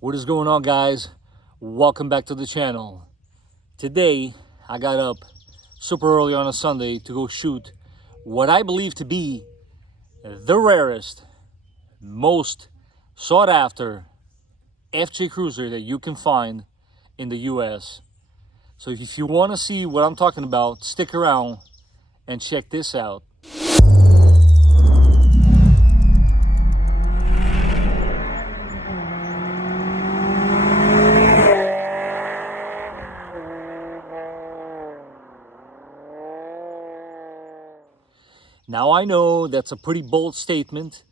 What is going on, guys? Welcome back to the channel. Today I got up super early on a Sunday to go shoot what I believe to be the rarest, most sought after FJ cruiser that you can find in the US. So if you want to see what I'm talking about, stick around and check this out. Now I know that's a pretty bold statement,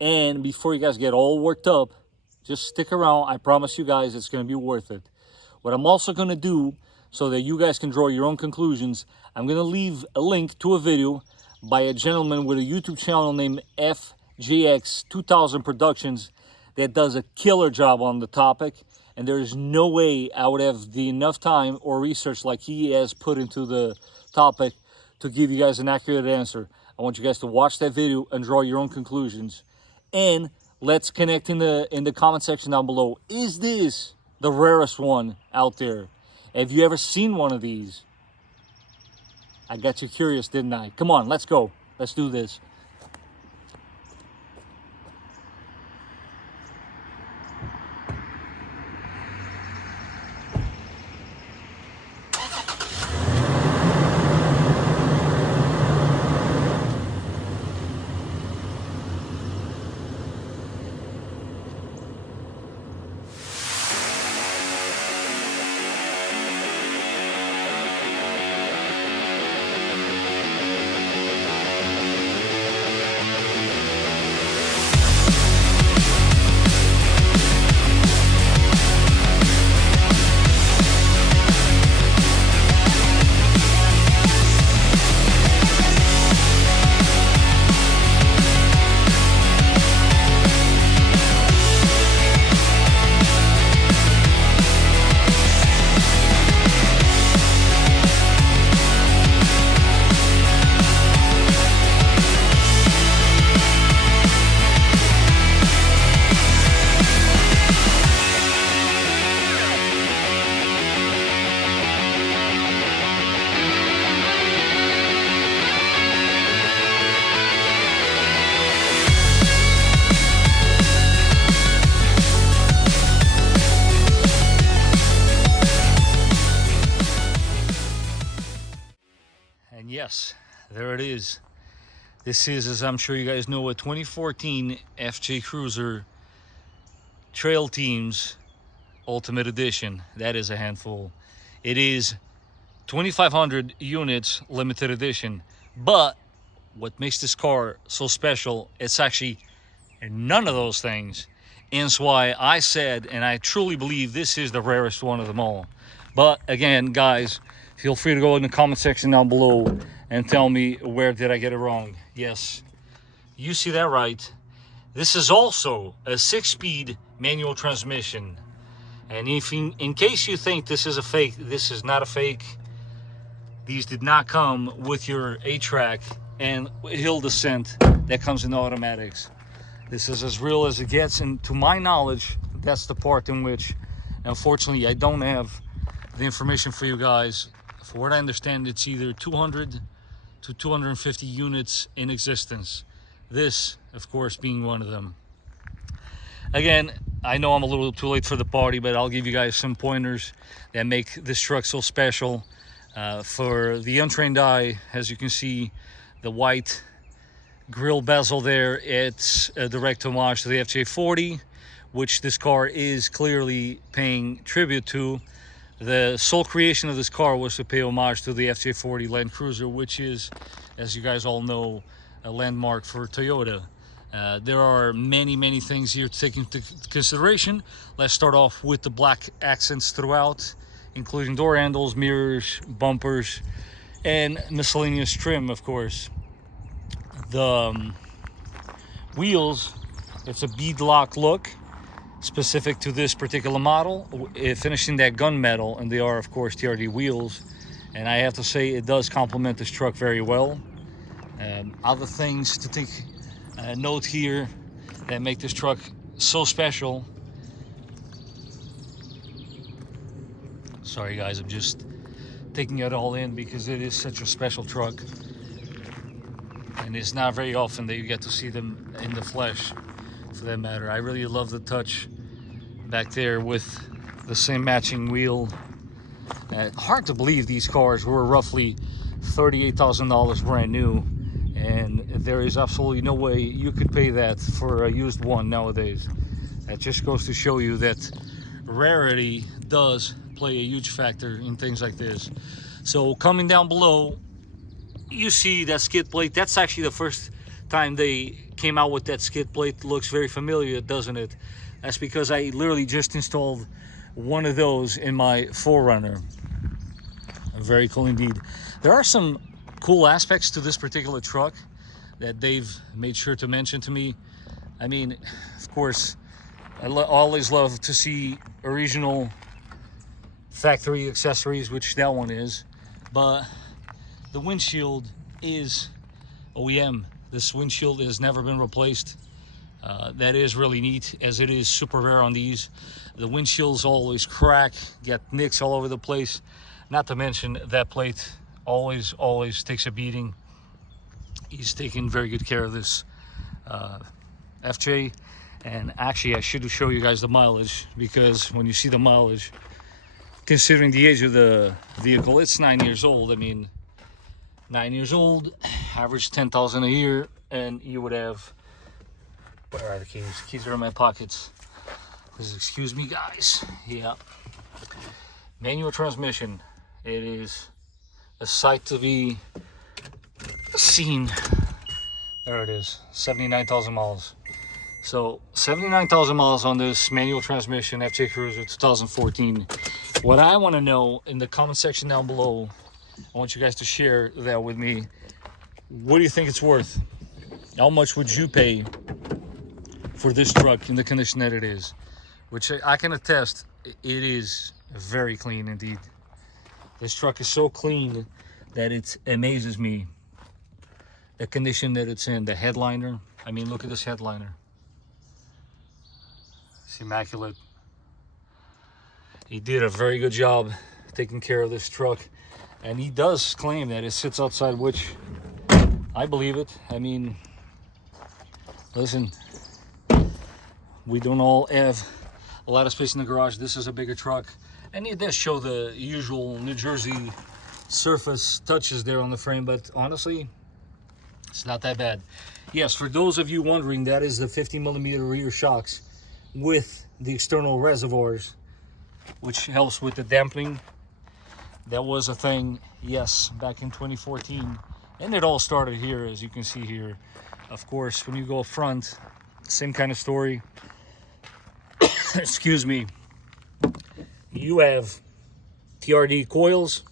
and before you guys get all worked up, just stick around. I promise you guys it's going to be worth it. What I'm also going to do, so that you guys can draw your own conclusions, I'm going to leave a link to a video by a gentleman with a YouTube channel named FJX 2000 Productions that does a killer job on the topic, and there is no way I would have the enough time or research like he has put into the topic to give you guys an accurate answer. I want you guys to watch that video and draw your own conclusions. And let's connect in the comment section down below. Is this the rarest one out there? Have you ever seen one of these? I got you curious, didn't I? Come on, let's go. Let's do this. And yes, there it is. This is, as I'm sure you guys know, a 2014 FJ Cruiser Trail Teams Ultimate Edition. That is a handful. It is 2,500 units limited edition. But what makes this car so special, it's actually none of those things. And that's why I said, and I truly believe this is the rarest one of them all. But again, guys, feel free to go in the comment section down below and tell me where did I get it wrong. Yes, you see that right. This is also a 6-speed manual transmission. And if in case you think this is a fake, this is not a fake. These did not come with your 8-track and hill descent that comes in automatics. This is as real as it gets, and to my knowledge, that's the part in which, unfortunately, I don't have the information for you guys. For what I understand, it's either 200 to 250 units in existence. This, of course, being one of them. Again, I know I'm a little too late for the party, but I'll give you guys some pointers that make this truck so special. For the untrained eye, as you can see, the white grill bezel there, it's a direct homage to the FJ40, which this car is clearly paying tribute to. The sole creation of this car was to pay homage to the FJ40 Land Cruiser, which is, as you guys all know, a landmark for Toyota. There are many things here to take into consideration. Let's start off with the black accents throughout, including door handles, mirrors, bumpers, and miscellaneous trim, of course. The wheels, it's a beadlock look, specific to this particular model, finished in that gunmetal, and they are, of course, TRD wheels. And I have to say, it does complement this truck very well. Other things to take note here that make this truck so special Sorry guys, I'm just taking it all in because it is such a special truck. And it's not very often that you get to see them in the flesh, for that matter. I really love the touch back there with the same matching wheel. Hard to believe these cars were roughly $38,000 brand new, and there is absolutely no way you could pay that for a used one nowadays. That just goes to show you that rarity does play a huge factor in things like this. So coming down below, you see that skid plate. That's actually the first time they came out with that skid plate. Looks very familiar, doesn't it? That's because I literally just installed one of those in my 4Runner. Very cool indeed. There are some cool aspects to this particular truck that they've made sure to mention to me. I mean, of course, I always love to see original factory accessories, which that one is, but the windshield is OEM. This windshield has never been replaced. That is really neat, as it is super rare on these. The windshields always crack, get nicks all over the place. Not to mention that plate always takes a beating. He's taking very good care of this FJ. And actually, I should show you guys the mileage, because when you see the mileage, considering the age of the vehicle, it's 9 years old. I mean, 9 years old, average 10,000 a year, and you would have, where are the keys? Keys are in my pockets. Please excuse me, guys. Yeah. Manual transmission. It is a sight to be seen. There it is, 79,000 miles. So 79,000 miles on this manual transmission FJ Cruiser 2014. What I want to know in the comment section down below, I want you guys to share that with me. What do you think it's worth? How much would you pay for this truck in the condition that it is? Which I can attest, it is very clean indeed. This truck is so clean that it amazes me. The condition that it's in, the headliner. I mean, look at this headliner. It's immaculate. He did a very good job taking care of this truck. And he does claim that it sits outside, which I believe it. I mean, listen, we don't all have a lot of space in the garage. This is a bigger truck. And it does show the usual New Jersey surface touches there on the frame, but honestly, it's not that bad. Yes, for those of you wondering, that is the 50mm rear shocks with the external reservoirs, which helps with the dampening. That was a thing, yes, back in 2014. And it all started here, as you can see here. Of course, when you go up front, same kind of story. Excuse me. You have TRD coils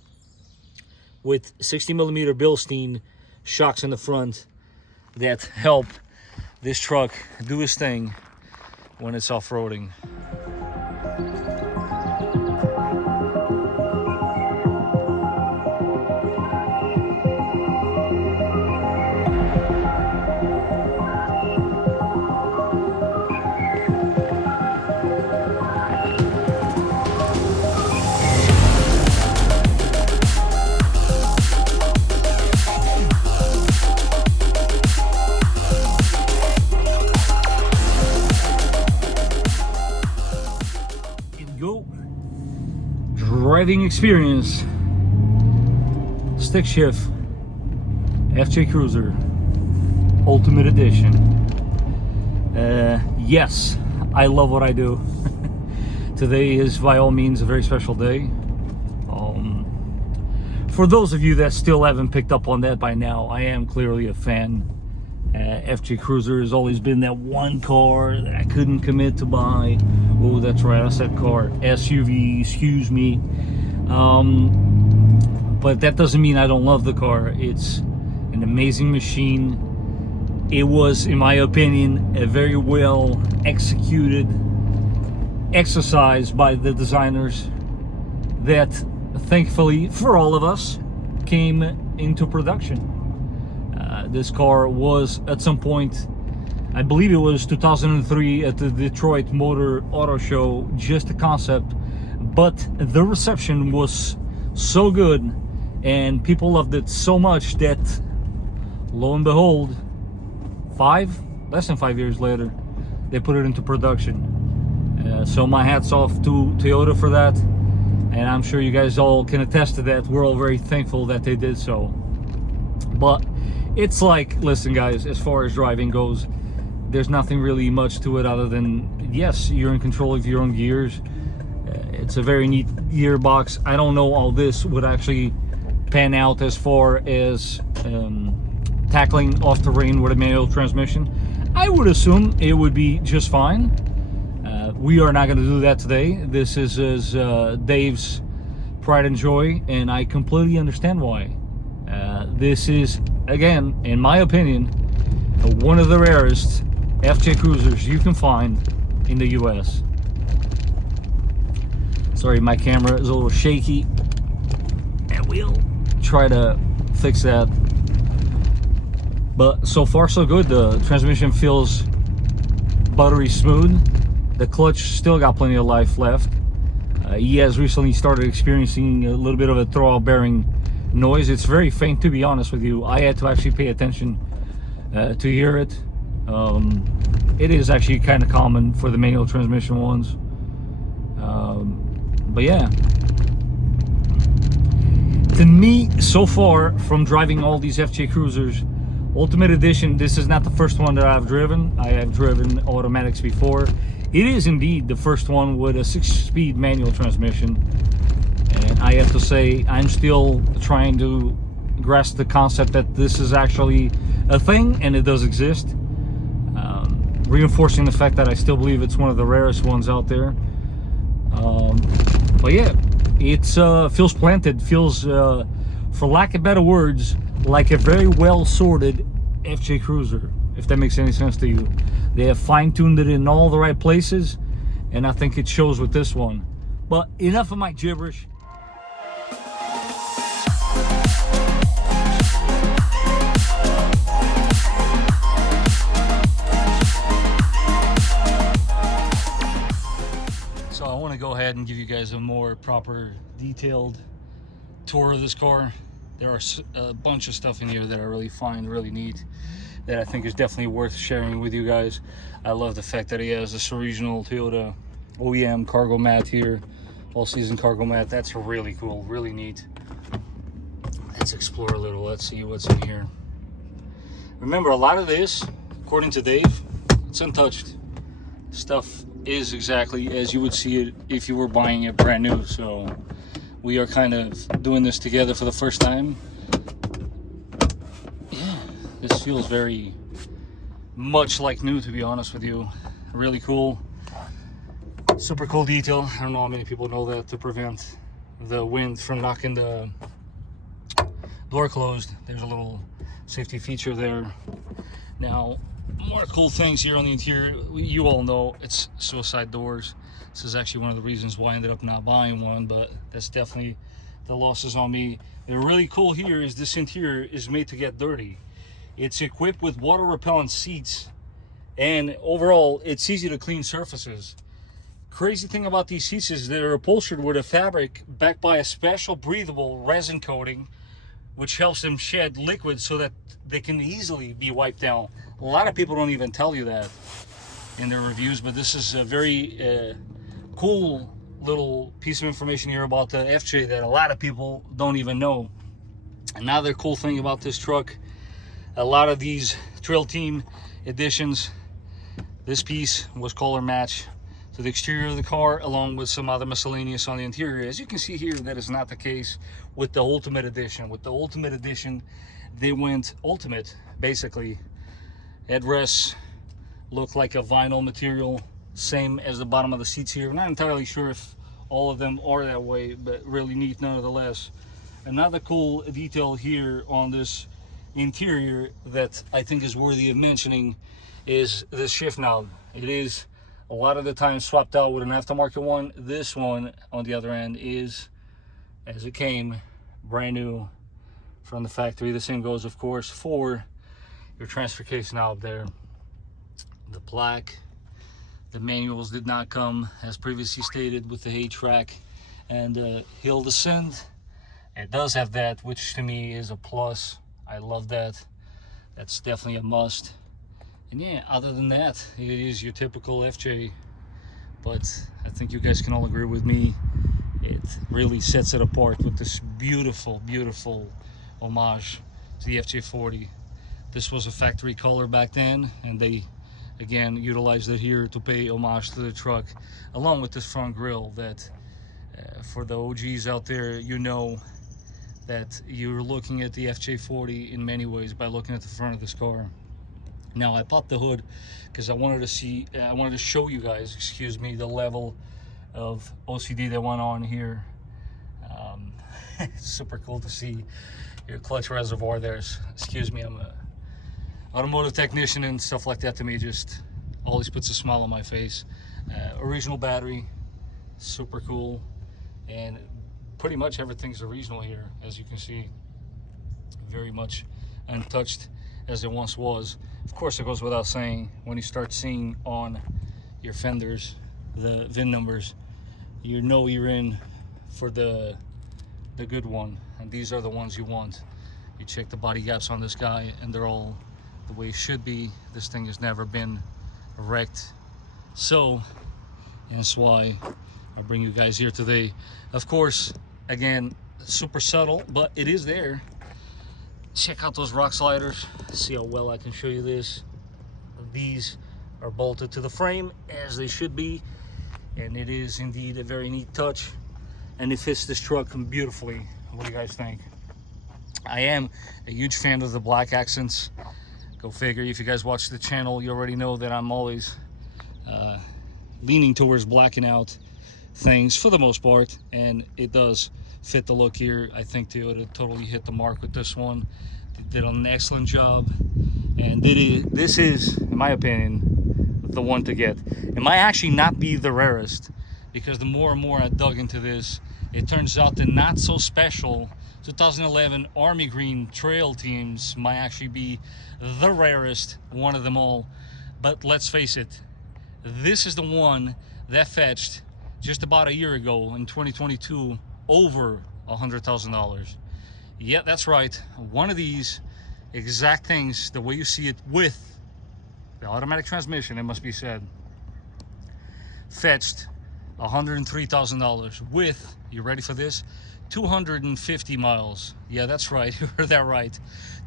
with 60mm Bilstein shocks in the front that help this truck do its thing when it's off-roading. Driving experience, stick shift, FJ Cruiser, Ultimate Edition. Yes, I love what I do. Today is by all means a very special day. For those of you that still haven't picked up on that by now, I am clearly a fan. FJ Cruiser has always been that one car that I couldn't commit to buy. Oh, that's right, I said car, SUV, excuse me. But that doesn't mean I don't love the car. It's an amazing machine. It was, in my opinion, a very well executed exercise by the designers that, thankfully for all of us, came into production. This car was at some point, I believe it was 2003 at the Detroit Motor Auto Show, just a concept but the reception was so good and people loved it so much that, lo and behold, less than 5 years later, they put it into production. So my hat's off to Toyota for that, and I'm sure you guys all can attest to that. We're all very thankful that they did so. But it's like, listen guys, as far as driving goes, there's nothing really much to it other than, yes, you're in control of your own gears. It's a very neat gearbox. I don't know how this would actually pan out as far as tackling off terrain with a manual transmission. I would assume it would be just fine. We are not going to do that today. This is Dave's pride and joy, and I completely understand why. This is, again, in my opinion, one of the rarest FJ Cruisers you can find in the US. Sorry, my camera is a little shaky, and we'll try to fix that. But so far so good. The transmission feels buttery smooth. The clutch still got plenty of life left. He has recently started experiencing a little bit of a throwout bearing noise. It's very faint, to be honest with you. I had to actually pay attention to hear it. It is actually kind of common for the manual transmission ones. But yeah, to me, so far from driving all these FJ Cruisers, Ultimate Edition, this is not the first one that I've driven. I have driven automatics before. It is indeed the first one with a 6-speed manual transmission, and I have to say I'm still trying to grasp the concept that this is actually a thing and it does exist, reinforcing the fact that I still believe it's one of the rarest ones out there. But yeah, it feels planted, feels for lack of better words, like a very well sorted FJ Cruiser, if that makes any sense to you. They have fine-tuned it in all the right places, and I think it shows with this one. But enough of my gibberish. So I want to go ahead and give you guys a more proper, detailed tour of this car. There are a bunch of stuff in here that I really find really neat, that I think is definitely worth sharing with you guys. I love the fact that he has this original Toyota OEM cargo mat here, all-season cargo mat. That's really cool, really neat. Let's explore a little. Let's see what's in here. Remember, a lot of this, according to Dave, it's untouched. Stuff is exactly as you would see it if you were buying it brand new. So we are kind of doing this together for the first time. Yeah, this feels very much like new, to be honest with you. Really cool. Super cool detail. I don't know how many people know that, to prevent the wind from knocking the door closed. There's a little safety feature there. Now, more cool things here on the interior. You all know it's suicide doors. This is actually one of the reasons why I ended up not buying one, but that's definitely the losses on me. The really cool here is this interior is made to get dirty. It's equipped with water repellent seats, and overall it's easy to clean surfaces. Crazy thing about these seats is they're upholstered with a fabric backed by a special breathable resin coating, which helps them shed liquid so that they can easily be wiped down. A lot of people don't even tell you that in their reviews, but this is a very cool little piece of information here about the FJ that a lot of people don't even know. Another cool thing about this truck, a lot of these Trail Team editions, this piece was color match to the exterior of the car, along with some other miscellaneous on the interior. As you can see here, that is not the case with the Ultimate Edition. With the Ultimate Edition, they went ultimate, basically. Headrests look like a vinyl material, same as the bottom of the seats here. I'm not entirely sure if all of them are that way, but really neat nonetheless. Another cool detail here on this interior that I think is worthy of mentioning is this shift knob. It is a lot of the time swapped out with an aftermarket one. This one, on the other end, is, as it came, brand new from the factory. The same goes, of course, for your transfer case knob there. The plaque, the manuals did not come, as previously stated, with the 8-track and hill descent. It does have that, which to me is a plus. I love that. That's definitely a must. And yeah, other than that, it is your typical FJ. But I think you guys can all agree with me. It really sets it apart with this beautiful, beautiful homage to the FJ40. This was a factory color back then, and they again utilized it here to pay homage to the truck, along with this front grille that for the OGs out there, you know that you're looking at the FJ40 in many ways by looking at the front of this car. Now I popped the hood because I wanted to show you guys, excuse me, the level of OCD that went on here. It's super cool to see your clutch reservoir there. Excuse me, I'm a automotive technician, and stuff like that to me just always puts a smile on my face. Original battery, super cool, and pretty much everything's original here, as you can see. Very much untouched as it once was. Of course, it goes without saying, when you start seeing on your fenders the VIN numbers, you know you're in for the good one, and these are the ones you want. You check the body gaps on this guy, and they're all the way it should be. This thing has never been wrecked, so that's why I bring you guys here today. Of course, again, super subtle, but it is there. Check out those rock sliders. See how well I can show you this. These are bolted to the frame as they should be, and it is indeed a very neat touch, and it fits this truck beautifully. What do you guys think? I am a huge fan of the black accents. Go figure. If you guys watch the channel, you already know that I'm always leaning towards blacking out things for the most part, and it does fit the look here. I think Toyota totally hit the mark with this one. They did an excellent job, and this is, in my opinion, the one to get. It might actually not be the rarest, because the more and more I dug into this, it turns out the not so special 2011 Army Green Trail teams might actually be the rarest one of them all. But let's face it, this is the one that fetched just about a year ago in 2022 over $100,000. Yeah, that's right. One of these exact things, the way you see it with the automatic transmission, it must be said, fetched $103,000 with, you ready for this, 250 miles. Yeah, that's right. You heard that right.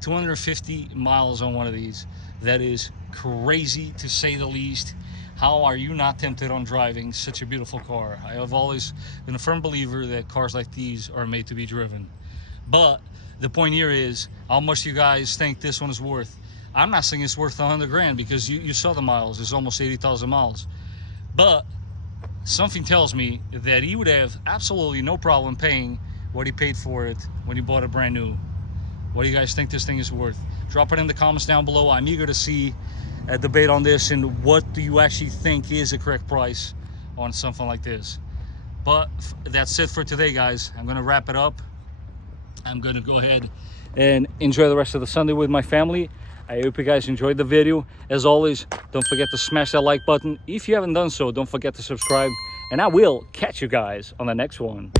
250 miles on one of these. That is crazy, to say the least. How are you not tempted on driving such a beautiful car? I have always been a firm believer that cars like these are made to be driven. But the point here is, how much do you guys think this one is worth? I'm not saying it's worth 100 grand, because you saw the miles. It's almost 80,000 miles. But something tells me that he would have absolutely no problem paying what he paid for it when he bought it brand new. What do you guys think this thing is worth? Drop it in the comments down below. I'm eager to see a debate on this, and what do you actually think is the correct price on something like this. But that's it for today, guys. I'm gonna wrap it up. I'm gonna go ahead and enjoy the rest of the Sunday with my family. I hope you guys enjoyed the video. As always, don't forget to smash that like button. If you haven't done so, don't forget to subscribe, and I will catch you guys on the next one.